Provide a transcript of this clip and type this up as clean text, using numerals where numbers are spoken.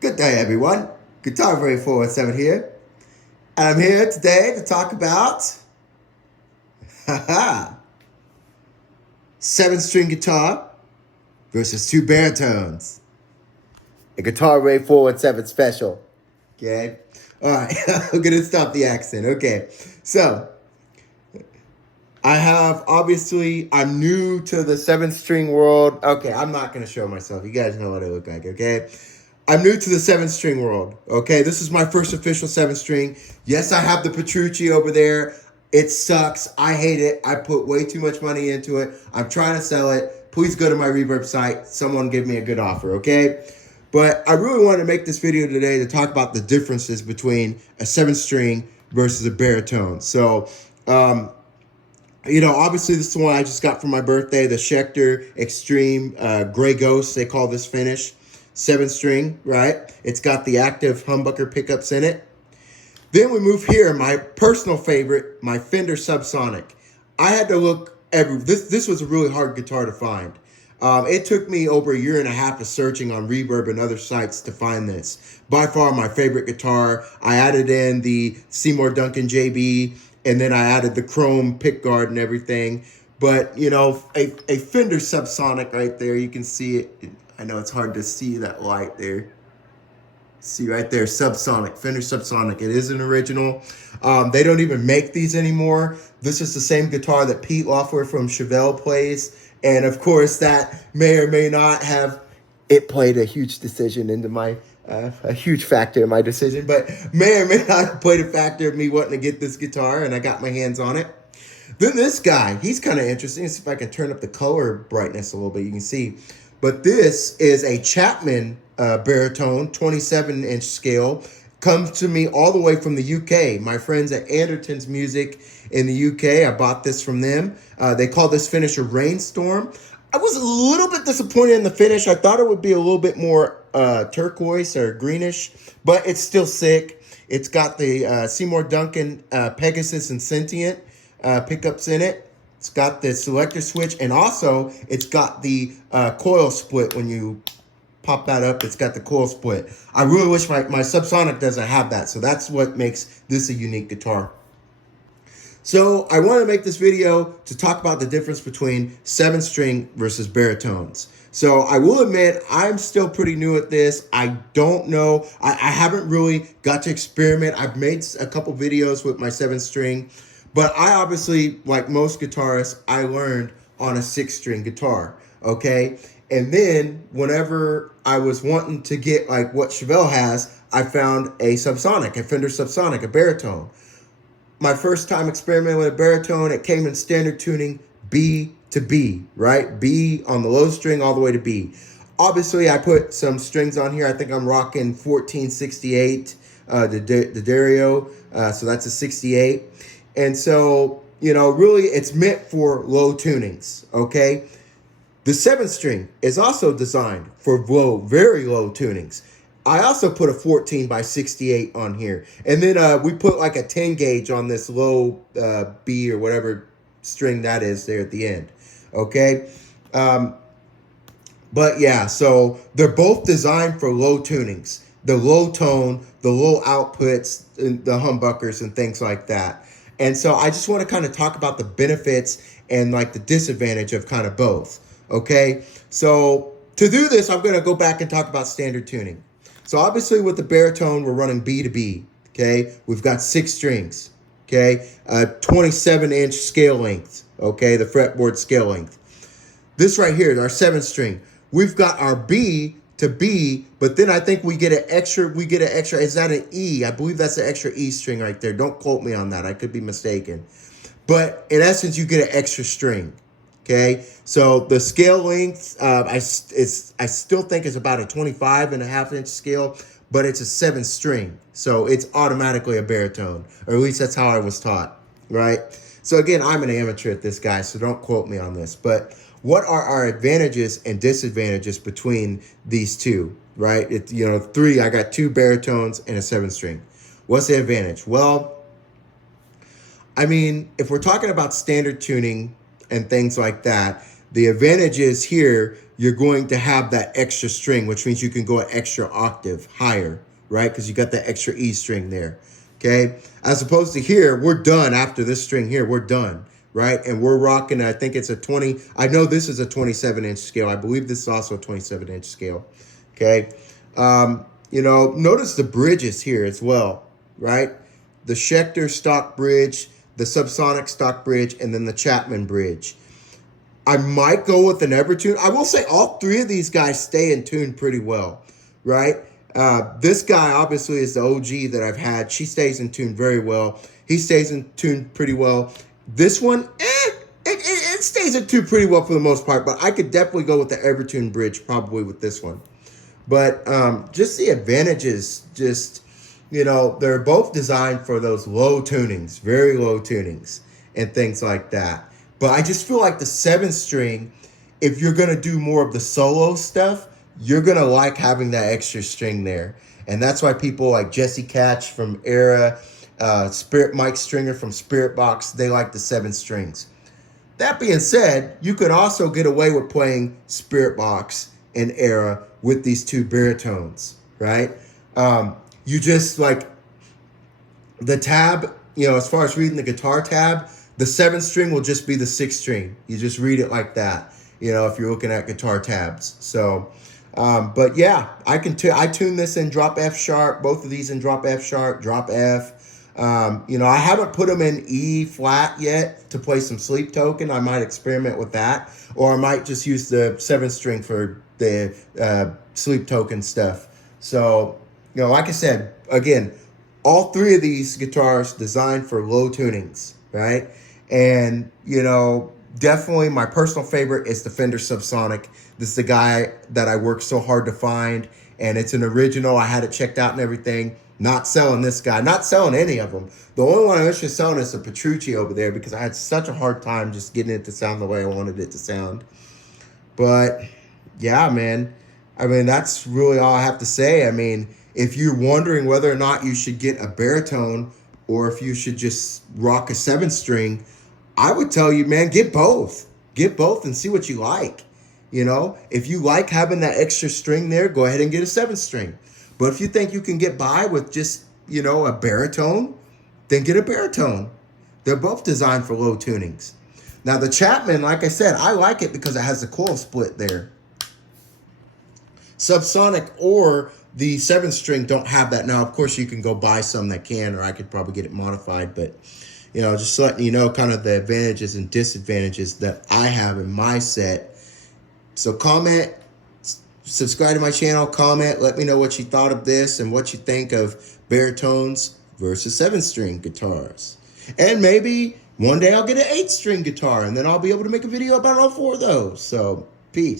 Good day, everyone. Guitar Very 417 here. And I'm here today to talk about haha, 7-string guitar versus 2 baritones. A Guitar Ray 417 special. Okay? Alright, I'm going to stop the accent. Okay, so I'm new to the 7-string world. Okay, I'm not going to show myself. You guys know what I look like, okay? I'm new to the 7-string world, okay? This is my first official 7-string. Yes, I have the Petrucci over there. It sucks. I hate it. I put way too much money into it. I'm trying to sell it. Please go to my Reverb site. Someone give me a good offer, okay? But I really wanted to make this video today to talk about the differences between a 7-string versus a baritone. So, obviously this is the one I just got for my birthday, the Schecter Extreme Gray Ghost, they call this finish. 7-string, right? It's got the active humbucker pickups in it. Then we move here, my personal favorite, my Fender Subsonic. I had to look this was a really hard guitar to find. It took me over a year and a half of searching on Reverb and other sites to find this. By far my favorite guitar. I added in the Seymour Duncan JB, and then I added the chrome pickguard and everything. But, a Fender Subsonic right there, you can see it. I know it's hard to see that light there. See right there, Subsonic, Fender Subsonic. It is an original. They don't even make these anymore. This is the same guitar that Pete Loeffler from Chevelle plays. And of course, that may or may not have, it played a huge decision into my, a huge factor in my decision, but may or may not have played a factor of me wanting to get this guitar, and I got my hands on it. Then this guy, he's kind of interesting. Let's see if I can turn up the color brightness a little bit. You can see. But this is a Chapman baritone, 27-inch scale. Comes to me all the way from the UK. My friends at Anderton's Music in the UK, I bought this from them. They call this finish a Rainstorm. I was a little bit disappointed in the finish. I thought it would be a little bit more turquoise or greenish, but it's still sick. It's got the Seymour Duncan Pegasus and Sentient pickups in it. It's got the selector switch, and also it's got the coil split. When you pop that up, it's got the coil split. I really wish my Subsonic doesn't have that, so that's what makes this a unique guitar. So I want to make this video to talk about the difference between 7-string versus baritones. So I will admit, I'm still pretty new at this. I don't know. I haven't really got to experiment. I've made a couple videos with my 7-string. But I obviously, like most guitarists, I learned on a 6-string guitar, okay? And then whenever I was wanting to get like what Chevelle has, I found a Subsonic, a Fender Subsonic, a baritone. My first time experimenting with a baritone, it came in standard tuning B to B, right? B on the low string all the way to B. Obviously, I put some strings on here. I think I'm rocking 1468, the Dario, so that's a 68. And so, really it's meant for low tunings, okay? The 7-string is also designed for very low tunings. I also put a 14 by 68 on here. And then we put like a 10 gauge on this low B or whatever string that is there at the end, okay? But yeah, so they're both designed for low tunings. The low tone, the low outputs, and the humbuckers and things like that. And so I just want to kind of talk about the benefits and like the disadvantage of kind of both, okay? So to do this, I'm going to go back and talk about standard tuning. So obviously with the baritone, we're running B to B, okay? We've got 6 strings, okay? 27-inch scale length, okay? The fretboard scale length. This right here is our 7-string. We've got our B to B, but then I think we get an extra, is that an E? I believe that's an extra E string right there. Don't quote me on that. I could be mistaken. But in essence, you get an extra string, okay? So the scale length, I still think it's about a 25.5-inch scale, but it's a 7-string. So it's automatically a baritone, or at least that's how I was taught, right? So again, I'm an amateur at this, guy, so don't quote me on this. But what are our advantages and disadvantages between these two, right? Three, I got 2 baritones and a 7-string. What's the advantage? Well, I mean, if we're talking about standard tuning and things like that, The advantage is here, you're going to have that extra string, which means you can go an extra octave higher, right? Because you got that extra E string there, okay? As opposed to here, we're done after this string here, we're done, right? And we're rocking, I think it's a 20, I know this is a 27-inch scale. I believe this is also a 27-inch scale, okay? You know, notice the bridges here as well, right? The Schecter stock bridge, the Subsonic stock bridge, and then the Chapman bridge. I might go with an Evertune. I will say all three of these guys stay in tune pretty well, right? This guy obviously is the OG that I've had. She stays in tune very well. He stays in tune pretty well. This one, it stays in tune pretty well for the most part, but I could definitely go with the Evertune bridge probably with this one. But just the advantages, just, you know, they're both designed for those low tunings, very low tunings and things like that. But I just feel like the 7-string, if you're going to do more of the solo stuff, you're going to like having that extra string there. And that's why people like Jesse Catch from Era, Spirit Mike Stringer from Spirit Box, they like the 7 strings. That being said, you could also get away with playing Spirit Box and Era with these 2 baritones, right? You just like the tab, you know, as far as reading the guitar tab, the 7-string will just be the 6-string. You just read it like that, you know, if you're looking at guitar tabs. So, but yeah, I tune this in drop F sharp, both of these in drop F sharp, drop F. You know, I haven't put them in E flat yet to play some Sleep Token. I might experiment with that, or I might just use the 7-string for the Sleep Token stuff. So, you know, like I said, again, all 3 of these guitars designed for low tunings, right? And, you know, definitely my personal favorite is the Fender Subsonic. This is the guy that I worked so hard to find, and it's an original. I had it checked out and everything. Not selling this guy, not selling any of them. The only one I'm interested in selling is the Petrucci over there because I had such a hard time just getting it to sound the way I wanted it to sound. But yeah, man, I mean, that's really all I have to say. I mean, if you're wondering whether or not you should get a baritone or if you should just rock a 7-string, I would tell you, man, get both. Get both and see what you like. You know, if you like having that extra string there, go ahead and get a 7-string. But if you think you can get by with just, you know, a baritone, then get a baritone. They're both designed for low tunings. Now, the Chapman, like I said, I like it because it has the coil split there. Subsonic or the 7-string don't have that. Now, of course, you can go buy some that can, or I could probably get it modified. But, you know, just letting you know kind of the advantages and disadvantages that I have in my set. So comment, subscribe to my channel, comment, let me know what you thought of this and what you think of baritones versus 7-string guitars. And maybe one day I'll get an 8-string guitar, and then I'll be able to make a video about all 4 of those. So